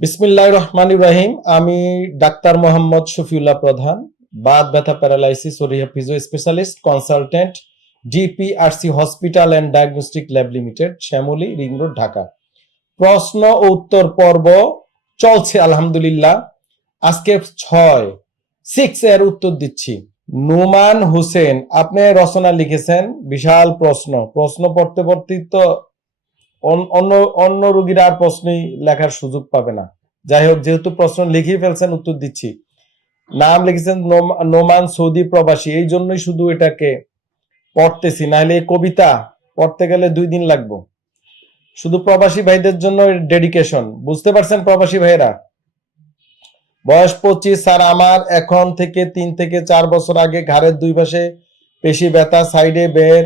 বিসমিল্লাহ রহমান ইব্রাহিম আমি ডাক্তার মোহাম্মদ শফিউল্লাহ প্রধান বাদ ব্যথা paralysis O rehab physio specialist, consultant, DPRC hospital and diagnostic lab limited, Shyamoli, ring road, Dhaka. প্রশ্ন ও উত্তর পর্ব চলছে, আলহামদুলিল্লাহ। আজকে ছয় সিক্স এর উত্তর দিচ্ছি। নুমান হোসেন, আপনি রচনা লিখেছেন, বিশাল প্রশ্ন। প্রশ্ন পড়তে পড়তেই তো অন্য অন্য রোগীরা আর প্রশ্নই লেখার সুযোগ পাবে না। যাই হোক, যেহেতু প্রশ্ন লিখে ফেলছেন, উত্তর দিচ্ছি। নাম লিখেছেন নোমান সৌদি প্রবাসী, এই জন্যই শুধু এটাকে পড়তেছি। নাহলে এই কবিতা পড়তে গেলে দুই দিন লাগবে। শুধু প্রবাসী ভাইদের জন্য ডেডিকেশন বুঝতে পারছেন প্রবাসী ভাইয়েরা? বয়স পঁচিশ স্যার আমার এখন থেকে তিন থেকে চার বছর আগে ঘাড়ের দুই পাশে পেশি ব্যথা, সাইডে বের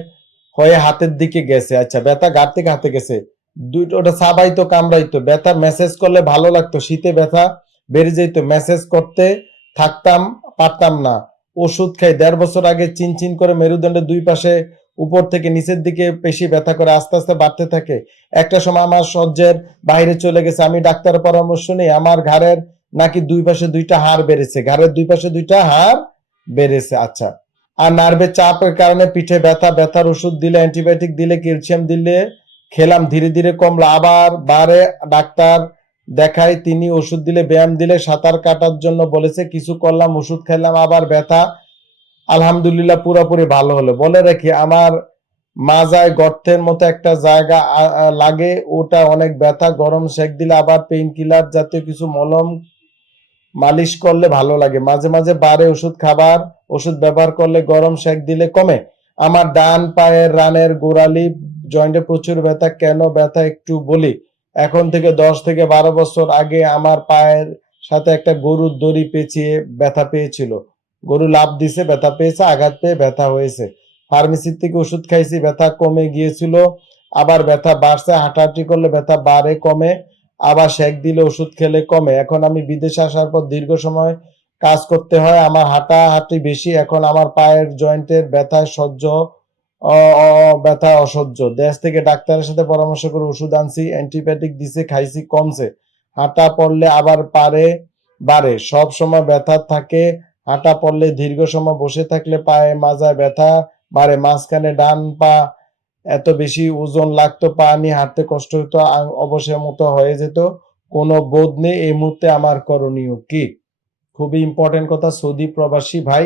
হয়ে হাতের দিকে গেছে। আচ্ছা ব্যথা ঘাট থেকে হাতে গেছে। দুইটা ওটা সাবাইতো কামড়াইতো ব্যথা মেসেজ করলে ভালো লাগতো। শীতে ব্যথা বেড়ে যেত। মেসেজ করতে থাকতাম, পারতাম না। ওষুধ খাই। দেড় বছর আগে চিন চিন করে মেরুদণ্ডের দুই পাশে উপর থেকে নিচের দিকে পেশি ব্যথা করে আস্তে আস্তে বাড়তে থাকে। একটা সময় আমার সহ্যের বাইরে চলে গেছে। আমি ডাক্তারের পরামর্শ নেই। আমার ঘাড়ের নাকি দুই পাশে দুইটা হাড় বেড়েছে। ঘাড়ের দুই পাশে দুইটা হাড় বেড়েছে। আচ্ছা। আর নার্ভের চাপের কারণে পিঠে ব্যথা, ব্যথার ওষুধ দিলে, অ্যান্টিবায়োটিক দিলে, ক্যালসিয়াম দিলে খেলাম, ধীরে ধীরে কমলো। আবার বারে ডাক্তার দেখাই তিনি ওষুধ দিলে, ব্যায়াম দিলে, সাঁতার কাটার জন্য বলেছে, কিছু করলাম, ওষুধ খেলাম আবার ব্যথা। আলহামদুলিল্লাহ, পুরোপুরি ভালো হলো। বলে রাখি আমার মাজায় গর্তের মতো একটা জায়গা লাগে। ওটা অনেক ব্যথা, গরম সেক দিলে আবার পেইন কিলার জাতীয় কিছু মলম মালিশ করলে ভালো লাগে। মাঝে মাঝে বারে ওষুধ খাবার, ওষুধ ব্যবহার করলে গরম সেক দিলে কমে। আমার ডান পায়ের রানের গোড়ালি জয়েন্টে প্রচুর ব্যথা। কেন ব্যথা একটু বলি। এখন থেকে দশ থেকে বারো বছর আগে আমার পায়ের সাথে একটা গরুর দড়ি পেঁচিয়ে ব্যথা পেয়েছিল। গরু লাভ দিছে, ব্যথা পেয়েছে, আঘাত পেয়ে ব্যথা হয়েছে। ফার্মেসির থেকে ওষুধ খাইছি, ব্যথা কমে গিয়েছিল। আবার ব্যথা বাড়ছে, হাঁটাহাঁটি করলে ব্যথা বাড়ে, কমে। আবার সেক দিলে ওষুধ খেলে কমে। এখন আমি বিদেশে আসার পর দীর্ঘ সময় কাজ করতে হয়, আমার হাঁটাহাঁটি বেশি, এখন আমার পায়ের জয়েন্টের ব্যথায় সহ্য ব্যথা অসহ্য। দেশ থেকে ডাক্তারের সাথে পরামর্শ করে ওষুধ আনছি, অ্যান্টিবায়োটিক দিছে, খাইছি, কমছে। হাঁটা পড়লে আবার পারে, বাড়ে। সব সময় ব্যথা থাকে, হাঁটা পড়লে দীর্ঘ সময় বসে থাকলে পায়ে মাজায় ব্যথা বাড়ে, মাঝখানে ডান পা এত বেশি ওজন লাগতো পা নিয়ে হাঁটতে কষ্ট হতো অবসর মতো হয়ে যেত, কোনো বোধ নেই। এই মুহূর্তে আমার করণীয় কি? খুবই ইম্পর্টেন্ট কথা, সৌদি প্রবাসী ভাই,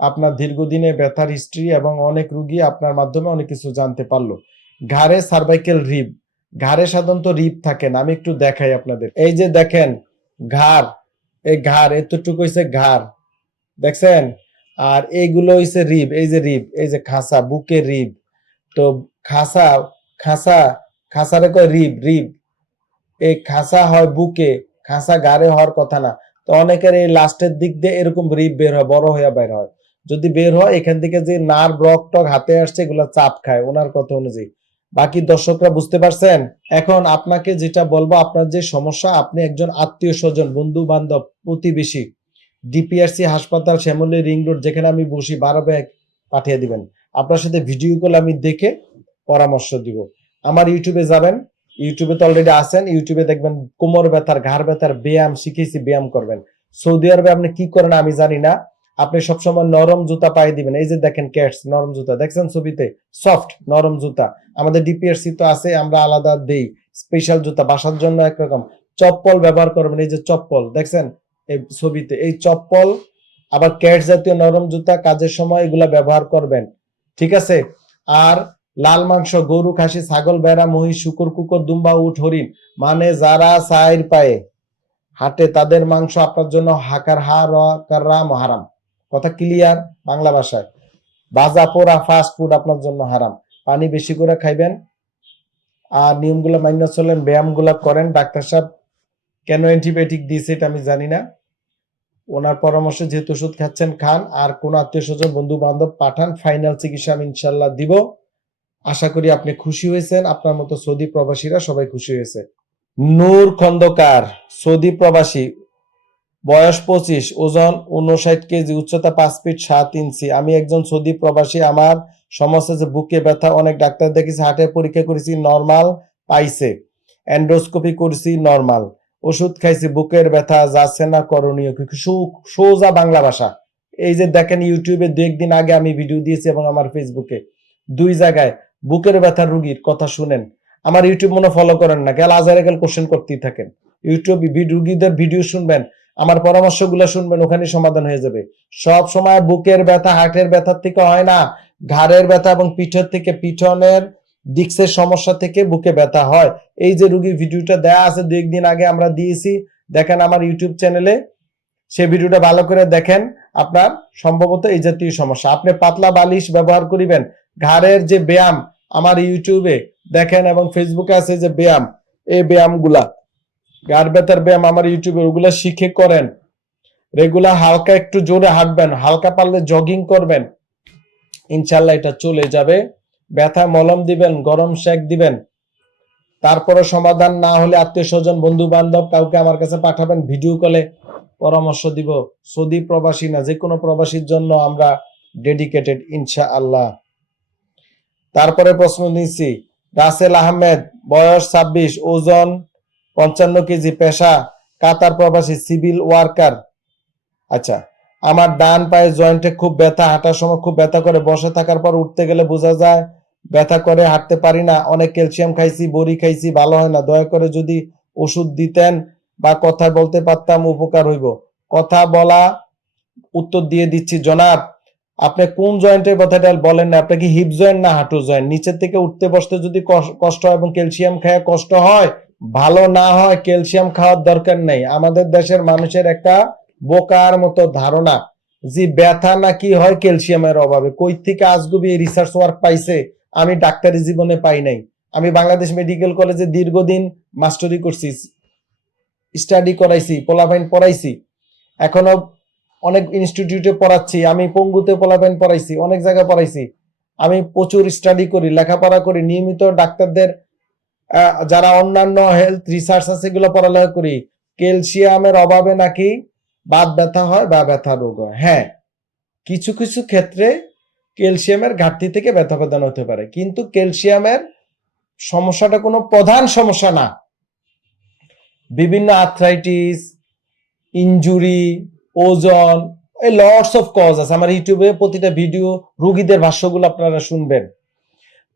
আপনার দীর্ঘদিনে ব্যথার হিস্ট্রি এবং অনেক রুগী আপনার মাধ্যমে অনেক কিছু জানতে পারল। ঘাড়ে সার্ভাইকেল রিব ঘাড়ে সাধারণত রিব থাকে না, আমি একটু দেখাই আপনাদের। এই যে দেখেন, ঘাড়, এই ঘাড়, এতটুকু হইছে ঘাড়, দেখছেন? আর এইগুলো হইছে রিব এই যে রিব এই যে খাসা বুকে রিব তো খাসা খাসা, খাসারে কয় রিব রিব। এই খাসা হয় বুকে, খাসা গাড়ে হওয়ার কথা না। তো অনেকের এই লাস্টের দিক দিয়ে এরকম রিব বের হয়, বড় হয়ে বের হয়। যদি বের হয়, এখান থেকে যে নার রক টক হাতে আসছে, এগুলা চাপ খায়, ওনার কথা অনুযায়ী। বাকি দর্শকরা বুঝতে পারছেন? এখন আপনাকে যেটা বলব, আপনার যে সমস্যা, আপনি একজন আত্মীয় স্বজন বন্ধু বান্ধব প্রতিবেশী, ডিপিআরসি হাসপাতাল, শ্যামলী রিং রোড, যেখানে আমি বসি, বারো ব্যাগ পাঠিয়ে দিবেন। আপনার সাথে ভিডিও কল আমি দেখে পরামর্শ দিব। আমার ইউটিউবে যাবেন ইউটিউবে তো অলরেডি আছেন ইউটিউবে দেখবেন কোমর ব্যথার, ঘাড় ব্যথার ব্যায়াম শিখেছি, ব্যায়াম করবেন। সৌদি আরবে আপনি কি করেন আমি জানি না। আপনি সবসময় নরম জুতা পায়ে দিবেন। এই যে দেখেন ক্যাটস নরম জুতা। দেখছেন ছবিতে? সফট নরম জুতা। আমাদের ডিপিআরসি তো আছে, আমরা আলাদা দেই। স্পেশাল জুতা, বাসার জন্য একরকম। চপ্পল ব্যবহার করবেন, এই যে চপ্পল। দেখছেন? এই ছবিতে। এই চপ্পল, আবার ক্যাট জাতীয় নরম জুতা কাজের সময় এগুলা ব্যবহার করবেন। ঠিক আছে? আর লাল মাংস, গরু, খাসি, ছাগল বেড়া মহিষ, শুকর, কুকুর, দুম্বা, উট, হরিণ মানে যারা চায়ের পায়ে হাটে তাদের মাংস আপনার জন্য হাকার হা র কার হারাম কথা ক্লিয়ার বাংলা ভাষায়। বাজা, পোড়া ফাস্ট ফুড আপনার জন্য হারাম। পানি বেশি করে খাইবেন। আর নিয়মগুলো মান্য চলেন, ব্যায়ামগুলো করেন। ডাক্তার সাহেব কেন অ্যান্টিবায়োটিক দিয়েছে এটা আমি জানি না। ওনার পরামর্শে যেহেতু ওষুধ খাচ্ছেন, খান আর কোন আত্মীয় স্বজন বন্ধু বান্ধব পাঠান ফাইনাল চিকিৎসা আমি ইনশাল্লাহ দিব। আশা করি আপনি খুশি হয়েছেন। আপনার মতো সৌদি প্রবাসীরা সবাই খুশি হয়েছে। নূর খন্দকার, সৌদি প্রবাসী, বয়স পঁচিশ, ওজন উনষাট কেজি, উচ্চতা পাঁচ ফিট সাত ইঞ্চি। আমি একজন সৌদি প্রবাসী, আমার সমস্যা যে বুকে ব্যথা, অনেক ডাক্তার দেখেছি হার্টের পরীক্ষা করেছি নর্মাল পাইছে। এন্ডোস্কোপি করেছি নর্মাল ওষুধ খাইছি, বুকের ব্যথা যাচ্ছে না করণীয় সোজা বাংলা ভাষা। এই যে দেখেন ইউটিউবে দু একদিন আগে আমি ভিডিও দিয়েছি এবং আমার ফেসবুকে দুই জায়গায়, বুকের ব্যথার রুগীর কথা শুনেন। আমার ইউটিউব মনে ফলো করেন না গেল আজারে গেল কোশ্চেন করতেই থাকেন। ইউটিউব রুগীদের ভিডিও শুনবেন, আমার পরামর্শগুলো শুনবেন ওখানে সমাধান হয়ে যাবে। সব সময় বুকের ব্যথা, হার্টের ব্যথার থেকে হয় না। ঘাড়ের ব্যথা এবং পিঠের থেকে, পিঠনের ডিক্সের সমস্যা থেকে বুকে ব্যথা হয়। এই যে রুগীর ভিডিওটা দেয়া আছে দু একদিন আগে আমরা দিয়েছি। দেখেন আমার ইউটিউব চ্যানেলে। সেই ভিডিওটা ভালো করে দেখেন আপনার সম্ভবত এই জাতীয় সমস্যা। আপনি পাতলা বালিশ ব্যবহার করিবেন। ঘাড়ের যে ব্যায়াম আমার ইউটিউবে দেখেন এবং ফেসবুকে আছে যে ব্যায়াম। এই ব্যায়ামগুলা, ঘাড় ব্যথার ব্যায়াম আমার ইউটিউবে, ওগুলা শিখে করেন। রেগুলার হালকা একটু জোরে হাঁটবেন। হালকা পারলে জগিং করবেন। ইনশাল্লাহ এটা চলে যাবে। ব্যথা মলম দিবেন, গরম শেক দিবেন। তারপরে সমাধান না হলে আত্মীয় স্বজন বন্ধু বান্ধব কাউকে আমার কাছে পাঠাবেন, ভিডিও কলে পরামর্শ দিব। সৌদি প্রবাসী না যে কোনো প্রবাসীর জন্য আমরা ডেডিকেটেড ইনশা আল্লাহ তারপরে প্রশ্ন নিচ্ছি, রাসেল আহমেদ, বয়স ছাব্বিশ, ওজন পঞ্চান্ন কেজি, পেশা, কাতার প্রবাসী, সিভিল ওয়ার্কার। আচ্ছা আমার ডান পায়ে জয়েন্টে খুব ব্যথা, হাঁটার সময় খুব ব্যথা করে, বসে থাকার পর উঠতে গেলে বোঝা যায়, ব্যথা করে হাঁটতে পারি না, অনেক ক্যালসিয়াম খাইছি, বড়ি খাইছি, ভালো হয় না। দয়া করে যদি ওষুধ দিতেন বা কথা বলতে পারতাম, উপকার হইব। কথা বলা উত্তর দিয়ে দিচ্ছি, জনাব, আপনি কোন জয়েন্টের কথাটা বলেন না, আপনি কি হিপ জয়েন্ট না হাঁটু জয়েন্ট নিচের থেকে উঠতে বসতে যদি কষ- কষ্ট হয় এবং ক্যালসিয়াম খায় কষ্ট হয়, ভালো না হয়, ক্যালসিয়াম খাওয়ার দরকার নেই। আমাদের দেশের মানুষের একটা বোকার মতো ধারণা যে ব্যথা নাকি হয় ক্যালসিয়ামের অভাবে। কই থেকে আজগুবি রিসার্চ ওয়ার্ক পাইছে, আমি ডাক্তারি জীবনে পাই নাই। আমি বাংলাদেশ মেডিকেল কলেজে দীর্ঘদিন মাস্টারি করছি স্টাডি করাইছি, পোলাপাইন পড়াইছি। এখনও অনেক ইনস্টিটিউটে পড়াচ্ছি, আমি পঙ্গুতে পোলাপাইন পড়াইছি, অনেক জায়গায় পড়াইছি। আমি প্রচুর স্টাডি করি, লেখাপড়া করি, নিয়মিত ডাক্তারদের যারা অন্যান্য হেলথ রিসার্চ আছে, এগুলো পড়ালেখা করি। ক্যালসিয়ামের অভাবে নাকি বাত ব্যথা হয় বা ব্যথা রোগ হয়। হ্যাঁ কিছু কিছু ক্ষেত্রে ক্যালসিয়ামের ঘাটতি থেকে ব্যথা প্রদান হতে পারে। কিন্তু ক্যালসিয়ামের সমস্যাটা কোনো প্রধান সমস্যা না। বিভিন্ন আর্থ্রাইটিস ইনজুরি ওজন এই লটস অফ কজ আছে। আমার ইউটিউবে প্রতিটা ভিডিও রুগীদের ভাষ্যগুলো আপনারা শুনবেন।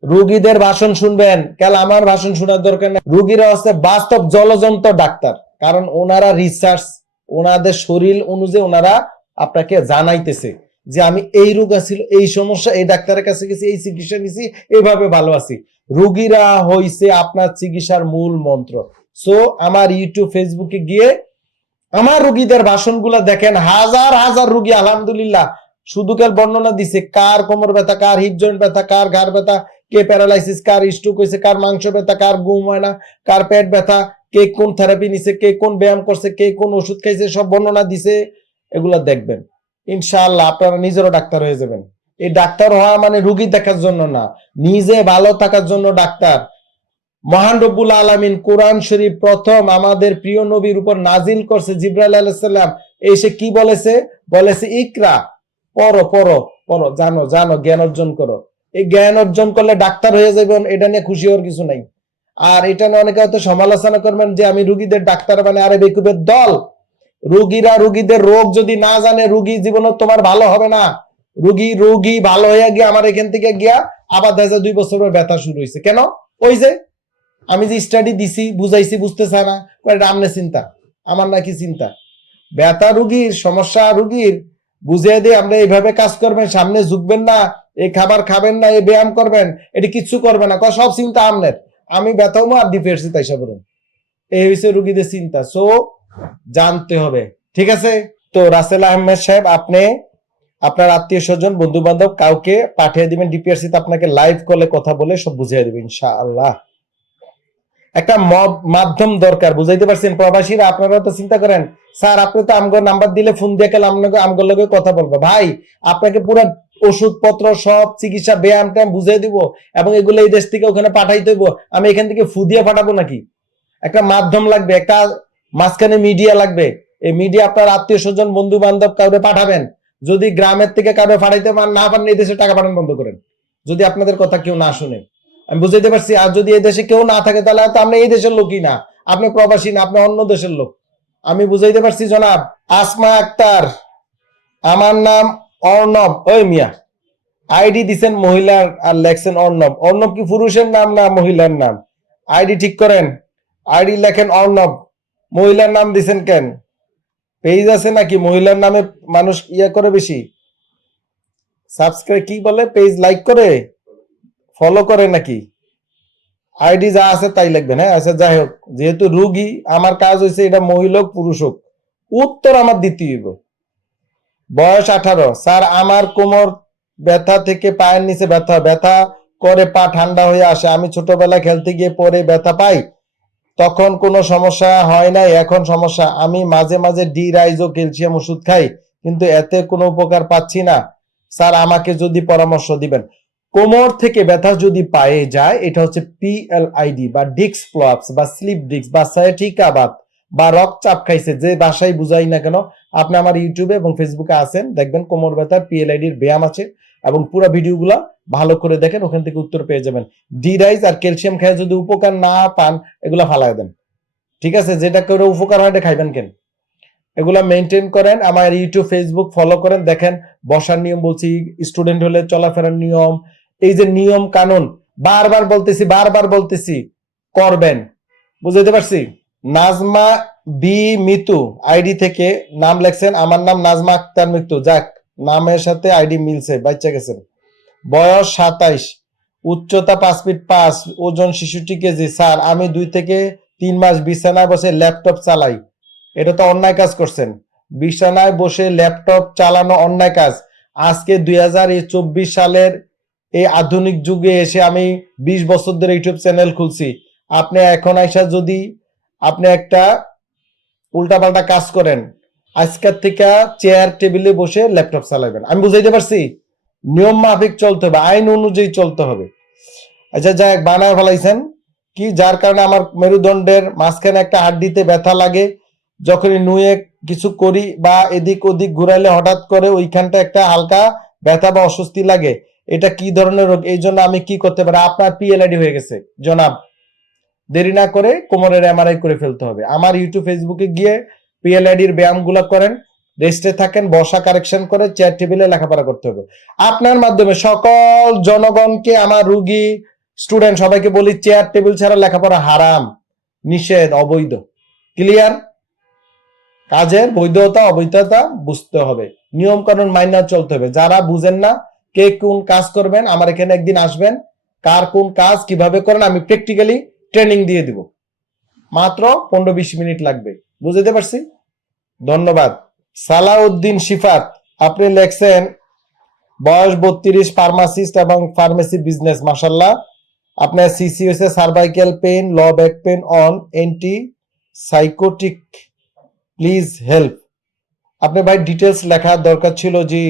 রুগীদের ভাষণ শুনবেন। কেন আমার ভাষণ শোনার দরকার নেই? রুগীরা হচ্ছে বাস্তব জলজন্ত ডাক্তার। কারণ ওনারা রিসার্চ ওনাদের শরীর অনুযায়ী ওনারা আপনাকে জানাইতেছে যে আমি এই রোগ আছিল, এই সমস্যা, এই ডাক্তারের কাছে গেছি, এই চিকিৎসা নিছি এইভাবে ভালো আছি। রুগীরা হইছে আপনার চিকিৎসার মূল মন্ত্র। সো আমার ইউটিউব ফেসবুকে গিয়ে আমার রুগীদের ভাষণগুলো দেখেন, হাজার হাজার রুগী, আলহামদুলিল্লাহ শুধু কাল বর্ণনা দিছে, কার কোমর ব্যথা, কার হিপ জয়েন্ট ব্যথা, কার ঘাড় ব্যথা, কে প্যারালাইসিস, কার স্ট্রোক হয়েছে কার মাংস ব্যথা, কার ঘুম হয় না, কার পেট ব্যথা, কে কোন থেরাপি নিছে, কে কোন ব্যায়াম করছে, কে কোন ওষুধ খাইছে, সব বর্ণনা দিছে, এগুলা দেখবেন। ইনশাআল্লাহ আপনারা নিজেরও ডাক্তার হয়ে যাবেন। এই ডাক্তার হওয়া মানে রুগী দেখার জন্য না, নিজে ভালো থাকার জন্য ডাক্তার। মহান রব্বুল আলামিন কোরআন শরীফ প্রথম আমাদের প্রিয় নবীর উপর নাজিল করছে জিব্রাইল আলাইসাল্লাম এসে কি বলেছে? বলেছে, ইকরা পড়ো পড়ো পড়ো, জানো জানো, জ্ঞান অর্জন করো। এই জ্ঞান অর্জন করলে ডাক্তার হয়ে যাবেন এটা নিয়ে খুশি হওয়ার কিছু নাই। আর এটা নিয়ে অনেকে হয়তো সমালোচনা করবেন যে, আমি রুগীদের ডাক্তার মানে আরে বেকুবের দল। রুগীরা রুগীদের রোগ যদি না জানে, রুগী জীবনে তোমার ভালো হবে না। রুগী রুগী ভালো হয়ে গিয়ে আমার এখান থেকে গিয়া আবার দেখা দুই বছর পর ব্যথা শুরু হয়েছে কেন? ওই যে, আমি যে স্টাডি দিছি, বুঝাইছি, বুঝতে চায় না এটা আমনে চিন্তা, আমার নাকি চিন্তা। ব্যথা রুগীর, সমস্যা রুগীর বুঝিয়ে দিয়ে আমরা এইভাবে কাজ করবেন, সামনে ঝুঁকবেন না এই খাবার খাবেন না এই ব্যায়াম করবেন, এটি কিচ্ছু করবে না। সব চিন্তা আমনের। আমি ব্যথাও আর দি ফেরছি তাই সব এই হয়েছে রুগীদের চিন্তা। সো জানতে হবে। ঠিক আছে? তো রাসেল আহমেদ সাহেব, আপনি, আপনার আত্মীয় স্বজন বন্ধু বান্ধব কাউকে পাঠিয়ে দিবেন। ডিপিআরসি তে আপনাকে লাইভ কলে কথা বলে সব বুঝিয়ে দিবেন ইনশাআল্লাহ। একটা মাধ্যম দরকার, বুঝাইতে পারছেন প্রবাসীরা, আপনারা তো চিন্তা করেন, স্যার, আপনি তো আমগো নাম্বার দিলে ফোন দিয়ে গেলে আপনাকে, আমগোর লগে কথা বলব। ভাই, আপনাকে পুরো ওষুধপত্র, সব চিকিৎসা, ব্যায়াম ট্যায়াম বুঝিয়ে দিব এবং এগুলো এই দেশ থেকে ওখানে পাঠাইতে হইব আমি এখান থেকে ফু দিয়ে পাঠাবো নাকি? একটা মাধ্যম লাগবে, একটা মাঝখানে মিডিয়া লাগবে। এই মিডিয়া আপনার আত্মীয় স্বজন বন্ধু বান্ধব কাউকে পাঠাবেন। যদি গ্রামের থেকে কাউকে পাঠাইতে পারেন, না পারেন এই দেশে টাকা পাঠানো বন্ধ করেন। যদি আপনাদের কথা কেউ না শুনে। আমি বুঝাইতে পারছি, আর যদি এই দেশে কেউ না থাকে তাহলে আমরা এই দেশের লোকই না। আপনি প্রবাসী না, আপনি অন্য দেশের লোক। আমি বুঝাইতে পারছি, জনাব, আসমা আক্তার, আমার নাম অর্ণব, ওই মিয়া। আইডি দিছেন মহিলার আর লেখছেন অর্ণব। অর্ণব কি পুরুষের নাম না মহিলার নাম? আইডি ঠিক করেন। আইডি লেখেন অর্ণব। মহিলার নাম দিছেন কেন? পেজ আছে নাকি? মহিলার নামে মানুষ ইয়া করে বেশি? সাবস্ক্রাইব কি বলে? পেজ লাইক করে? ফলো করে নাকি? আইডি যা আছে তাই লিখবেন হ্যাঁ? আচ্ছা যাই হোক, যেহেতু রুগী, আমার কাজ হয়েছে এটা মহিলা হোক, পুরুষ হোক, উত্তর আমার দিতে হইব। বয়স আঠারো। স্যার, আমার কোমর ব্যথা থেকে পায়ের নিচে ব্যথা ব্যথা করে পা ঠান্ডা হয়ে আসে। আমি ছোটবেলায় খেলতে গিয়ে পরে ব্যথা পাই। তখন কোনো সমস্যা হয় নাই, এখন সমস্যা। আমি মাঝে মাঝে ডি রাইজো ক্যালসিয়াম ওষুধ খাই, কিন্তু এতে কোনো উপকার পাচ্ছি না। স্যার, আমাকে যদি পরামর্শ দিবেন। কোমর থেকে ব্যথা যদি পায়ে যায়, এটা হচ্ছে পিএলআইডি বা ডিক্স প্লপস বা স্লিপ ডিক্স বা সায়াটিকাবাত বা রক্তচাপ খাইছে, যে ভাষায় বুঝাই না কেন, আপনি আমার ইউটিউবে এবং ফেসবুকে আছেন, দেখবেন কোমর ব্যথার পিএলআইডির ব্যায়াম আছে এবং পুরো ভিডিওগুলো ভালো করে দেখেন, ওখান থেকে উত্তর পেয়ে যাবেন। ডি রাইস আর ক্যালসিয়াম খায় যদি উপকার না পান, এগুলা ফালাই দেন। ঠিক আছে? যেটা করে উপকার হয়, এটা খাইবেন কেন? এগুলা মেনটেন করেন, আমার ইউটিউব ফেসবুক ফলো করেন, দেখেন, বসার নিয়ম বলছি স্টুডেন্ট হলে চলাফেরার নিয়ম এই যে নিয়ম কানুন, বারবার বলতেছি বারবার বলতেছি, করবেন। বুঝতে পারছি? নাজমা বি মিতু, আইডি থেকে নাম লেখছেন। আমার নাম নাজমা আক্তার মিতু। যাক, নামের সাথে আইডি মিলছে বাচ্চা গেছেন। বয়স সাতাইশ, উচ্চতা পাঁচ ফিট পাঁচ, ওজন শিশুটি কেজি। স্যার, আমি দুই থেকে তিন মাস বিছানায় বসে ল্যাপটপ চালাই। এটা তো অন্যায় কাজ করছেন। বিছানায় বসে ল্যাপটপ চালানো অন্যায় কাজ। আজকে দুই সালের এই আধুনিক যুগে এসে আমি বিশ বছর ধরে ইউটিউব চ্যানেল খুলছি। আপনি এখন আইসা যদি আপনি একটা উল্টাপাল্টা কাজ করেন, আজকের থেকে চেয়ার, টেবিলে বসে ল্যাপটপ চালাবেন। আমি বুঝাইতে পারছি? নিয়ম মাফিক চলতে হবে, আইন অনুযায়ী চলতে হবে। আচ্ছা যাই বানায় ফেলাইছেন। কি, যার কারণে আমার মেরুদণ্ডের মাঝখানে একটা হাড্ডিতে ব্যথা লাগে। যখনই নুয়ে কিছু করি বা এদিক ওদিক ঘুরাইলে হঠাৎ করে ওইখানটা একটা হালকা ব্যথা বা অস্বস্তি লাগে। এটা কি ধরনের রোগ? এই জন্য আমি কি করতে পারি? আপনার পিএলআইডি হয়ে গেছে। জনাব, দেরি না করে কোমরের এমআরআই করে ফেলতে হবে। আমার ইউটিউব ফেসবুকে গিয়ে পিএলআইডির ব্যায়ামগুলো করেন রেস্টে থাকেন, বসা কারেকশন করে চেয়ার টেবিলে লেখাপড়া করতে হবে। আপনার মাধ্যমে সকল জনগণকে, আমার রুগী স্টুডেন্ট সবাইকে বলি চেয়ার টেবিল ছাড়া লেখাপড়া হারাম, নিষেধ, অবৈধ। ক্লিয়ার কাজের বৈধতা, অবৈধতা বুঝতে হবে। নিয়মকানুন মাইনা চলতে হবে। যারা বুঝেন না কে কোন কাজ করবেন, আমার এখানে একদিন আসবেন, কার কোন কাজ কীভাবে করেন, আমি প্র্যাকটিক্যালি ট্রেনিং দিয়ে দিব। মাত্র পনেরো বিশ মিনিট লাগবে। বুঝতে পারছি? ধন্যবাদ। সালাউদ্দিন শিফাত, আপনি লেখছেন, বয়স বত্রিশ ফার্মাসিস্ট এবং ফার্মেসি বিজনেস মাসাল্লাহ আপনার সিসি হয়েছে cervical pain low back pain on anti psychotic please help আপনি ভাই ডিটেলস লেখার দরকার ছিল যে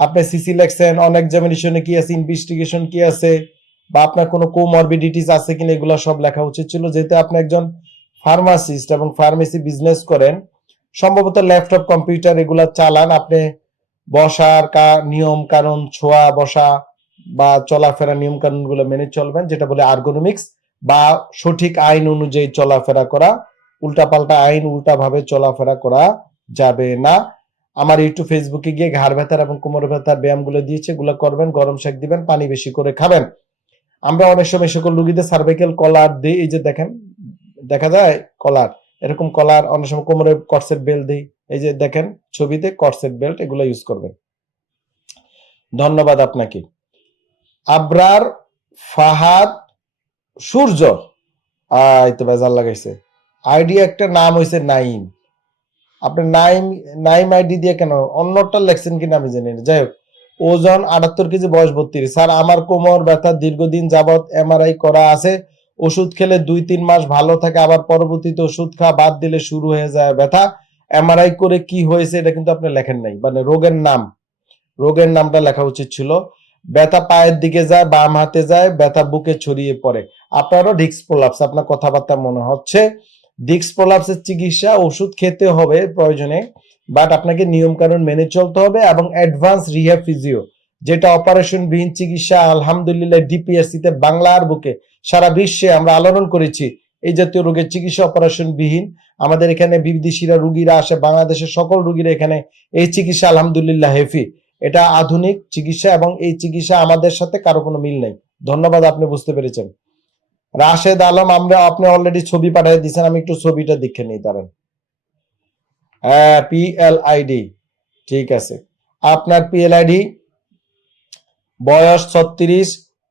আপনি সিসি লেখছেন অন এক্সামিনেশনে কি আছে ইনভেস্টিগেশন কি আছে, বা আপনার কোনো কোমরবিডিটিস আছে কিনা, এগুলো সব লেখা উচিত ছিল। যেহেতু আপনি একজন ফার্মাসিস্ট এবং ফার্মেসি বিজনেস করেন, সম্ভবত ল্যাপটপ কম্পিউটার এগুলা চালান। আপনি বসার কা, নিয়ম কানুন, ছোঁয়া, বসা বা চলাফেরা নিয়ম কানুনগুলো মেনে চলবেন, যেটা বলে আর্গোনমিক্স বা সঠিক আইন অনুযায়ী চলাফেরা করা, উল্টাপাল্টা আইন উল্টা ভাবে চলাফেরা করা যাবে না। আমার ইউটিউব ফেসবুকে গিয়ে ঘাড় ব্যথার এবং কোমর ব্যথার ব্যায়ামগুলো দিয়েছে, এগুলো করবেন, গরম শেক দিবেন, পানি বেশি করে খাবেন। আমরা অনেক সময় সকল রুগীদের সার্ভাইকেল কলার দিই, এই যে দেখেন, দেখা যায় কলার এরকম কলার অনেক সময় কোমরে কটসেট বেল্ট দিই, এই যে দেখেন, ছবিতে কটসেট বেল্ট এগুলো ইউজ করবেন। ধন্যবাদ আপনাকে। আবরার ফাহাদ সূর্য। আই তো বেজার লাগাইছে। আইডি একটা নাম হইছে নাইম আপনি নাইম নাইম আইডি দিয়ে কেন? অন্যটা লেখছেন কিনা আমি জানি না। যাই হোক, ওজন আটাত্তর কেজি, বয়স বত্রিশ। স্যার, আমার কোমর ব্যথা দীর্ঘদিন যাবত এমআরআই করা আছে। ওষুধ খেলে দুই তিন মাস ভালো থাকে, আবার পরবর্তীতে ওষুধ খাওয়া বাদ দিলে শুরু হয়ে যায় ব্যথা। এমআরআই করে কি হয়েছে এটা কিন্তু আপনি লেখেন নাই। মানে রোগের নাম, রোগের নামটা লেখা উচিত ছিল। ব্যথা পায়ের দিকে যায়, বাম হাতে যায়, ব্যথা বুকে ছড়িয়ে পড়ে। আপনারও ডিক্স প্রলাপস, আপনার কথাবার্তা মনে হচ্ছে। ডিক্স প্রলাপসের চিকিৎসা, ওষুধ খেতে হবে প্রয়োজনে বাট আপনাকে নিয়ম কানুন মেনে চলতে হবে এবং অ্যাডভান্স রিহ্যাব ফিজিও যেটা অপারেশন বিহীন চিকিৎসা, আলহামদুলিল্লাহ ডিপিএসসি তে বাংলার বুকে সারা বিশ্বে আমরা আলোড়ন করেছি। এই জাতীয় রোগের চিকিৎসা অপারেশন বিহীন, আমাদের এখানে বিদেশিরা, রুগীরা আসে, বাংলাদেশের সকল রুগীরা এখানে এই চিকিৎসা আলহামদুলিল্লাহ হেফি। এটা আধুনিক চিকিৎসা এবং এই চিকিৎসা আমাদের সাথে কারও কোনো মিল নেই। ধন্যবাদ, আপনি বুঝতে পেরেছেন। রাশেদ আলম, আমরা আপনি অলরেডি ছবি পাঠিয়ে দিয়েছেন, আমি একটু ছবিটা দেখে নিই, দাঁড়ান। হ্যাঁ পিএলআইডি ঠিক আছে। আপনার পিএলআইডি বয়স ছত্রিশ,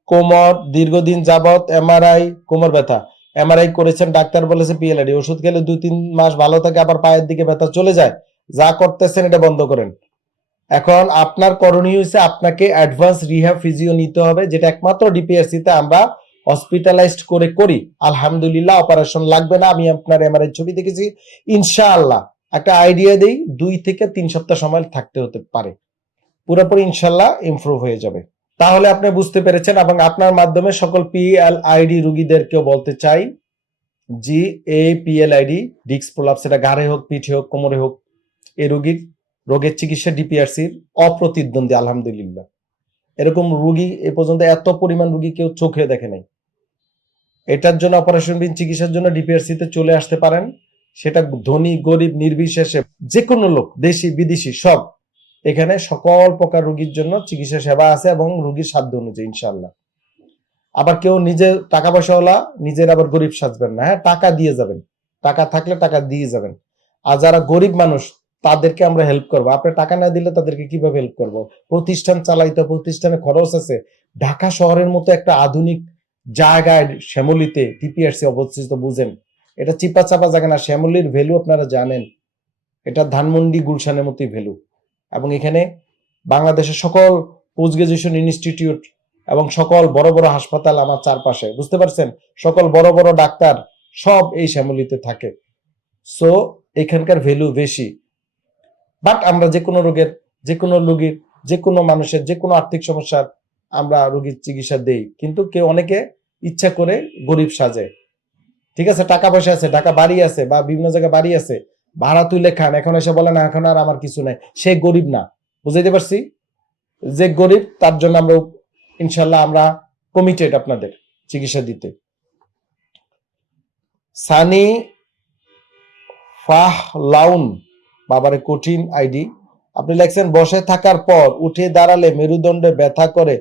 কোমর দীর্ঘদিন যাবত এমআরআই কোমর ব্যথা। এমআরআই করেছেন, ডাক্তার বলেছে পিএলআইডি ওষুধ খেলে দুই তিন মাস ভালো থাকে, আবার পায়ের দিকে ব্যথা চলে যায়। যা করতেছেন, এটা বন্ধ করেন। এখন আপনার করণীয় হচ্ছে আপনাকে অ্যাডভান্স রিহ্যাব ফিজিও নিতে হবে, যেটা একমাত্র ডিপিএসসি তে আমরা হসপিটালাইজড করে করি, আলহামদুলিল্লাহ অপারেশন লাগবে না, আমি আপনার এমআরআই ছবি দেখেছি। ইনশাআল্লাহ, একটা আইডিয়া দেই, দুই থেকে তিন সপ্তাহ সময় থাকতে হতে পারে। পুরোপুরি ইনশাল্লাহ ইমপ্রুভ হয়ে যাবে। তাহলে আপনি বুঝতে পেরেছেন এবং আপনার মাধ্যমে সকল পিএল আইডি রুগীদেরকেও বলতে চাই জি এ পিএল আইডি ডিক্স প্রলাপ সেটা ঘাড়ে হোক, পিঠে হোক, কোমরে হোক, এই রোগীর, রোগের চিকিৎসা ডিপিআরসির অপ্রতিদ্বন্দ্বী, আলহামদুলিল্লাহ। এরকম রুগী এ পর্যন্ত এত পরিমাণ রুগী কেউ চোখে দেখে নাই। এটার জন্য অপারেশন অপারেশনবিহীন চিকিৎসার জন্য ডিপিআরসি তে চলে আসতে পারেন। সেটা ধনী, গরিব, নির্বিশেষে যে কোনো লোক, দেশি, বিদেশি, সব। এখানে সকল প্রকার রোগীর জন্য চিকিৎসা সেবা আছে এবং রোগীর সাধ্য অনুযায়ী ইনশাল্লাহ আবার কেউ নিজে টাকা পয়সাওয়ালা, নিজের আবার গরিব সাজবেন না হ্যাঁ টাকা দিয়ে যাবেন। টাকা থাকলে টাকা দিয়ে যাবেন। আর যারা গরিব মানুষ, তাদেরকে আমরা হেল্প করব। আপনি টাকা না দিলে তাদেরকে কীভাবে হেল্প করব? প্রতিষ্ঠান চালাইতে, প্রতিষ্ঠানে খরচ আছে। ঢাকা শহরের মতো একটা আধুনিক জায়গায় শ্যামলিতে টিপিআরসি অবস্থিত বুঝেন। এটা চিপা চাপা জায়গা না, শ্যামলির ভ্যালু আপনারা জানেন। এটা ধানমন্ডি গুলশানের মতোই ভ্যালু এবং এখানে বাংলাদেশের সকল পোস্ট গ্রাজুয়েশন ইনস্টিটিউট এবং সকল বড় বড় হাসপাতাল আমার চারপাশে, বুঝতে পারছেন? সকল বড় বড় ডাক্তার সব এই শ্যামলিতে থাকে। সো এখানকার ভ্যালু বেশি। বাট আমরা যে কোনো রোগের, যে কোনো রোগীর, যে কোনো মানুষের, যে কোনো আর্থিক সমস্যার আমরা রোগীর চিকিৎসা দেই। কিন্তু কেউ অনেকে ইচ্ছা করে গরিব সাজে। ঠিক আছে, টাকা পয়সা আছে, টাকা বাড়ি আছে বা বিভিন্ন জায়গায় বাড়ি আছে, ভাড়া তুলে খান। এখন এসে বলে, না, এখন আর আমার কিছু নাই। সে গরিব না। বুঝাইতে পারছি? যে গরিব, তার জন্য আমরা ইনশাল্লাহ আমরা কমিটেড আপনাদের চিকিৎসা দিতে। সানি ফাহ লাউন বাবারে কঠিন আইডি। আপনি লেখছেন, বসে থাকার পর উঠে দাঁড়ালে মেরুদণ্ডে ব্যথা করে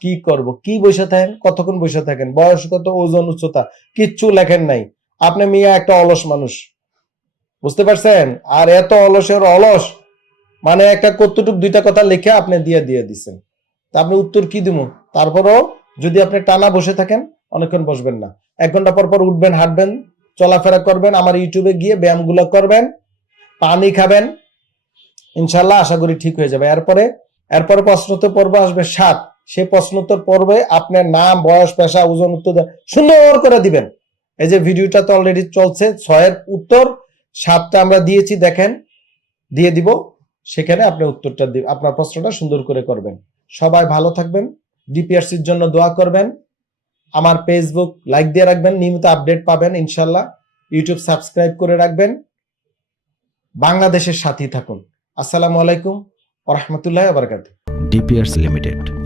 কি করব? কি বসে থাকেন? কতক্ষণ বসে থাকেন? বয়স কত? ওজন উচ্চতা? কিচ্ছু লেখেন নাই। আপনি মিয়া একটা অলস মানুষ। বুঝতে পারছেন? আর এত অলসের অলস মানে একটা কতটুক দুইটা কথা লিখে আপনি দিয়ে দিয়ে দিছেন। তা আপনি উত্তর কি দিব তারপরও যদি আপনি টানা বসে থাকেন, অনেকক্ষণ বসবেন না। এক ঘণ্টা পর পর উঠবেন, হাঁটবেন, চলাফেরা করবেন, আমার ইউটিউবে গিয়ে ব্যায়ামগুলো করবেন, পানি খাবেন, ইনশাল্লাহ আশা করি ঠিক হয়ে যাবে। এরপরে এরপরে প্রশ্নোত্তর পর্ব আসবে সাত। সেই প্রশ্নোত্তর পর্বে আপনার নাম, বয়স, পেশা, ওজন উত্তর সুন্দর করে দিবেন। এই যে ভিডিওটা তো অলরেডি চলছে, ছয়ের উত্তর, সাতটা আমরা দিয়েছি, দেখেন, দিয়ে দিব। সেখানে আপনি উত্তরটা আপনার প্রশ্নটা সুন্দর করে করবেন। সবাই ভালো থাকবেন ডিপিআরসির জন্য দোয়া করবেন। আমার ফেসবুক লাইক দিয়ে রাখবেন, নিয়মিত আপডেট পাবেন, ইনশাল্লাহ। ইউটিউব সাবস্ক্রাইব করে রাখবেন। বাংলাদেশের সাথেই থাকুন। আসসালামু আলাইকুম ওরহমতুল্লাহ বারকাত ডিপিআরস লিমিটেড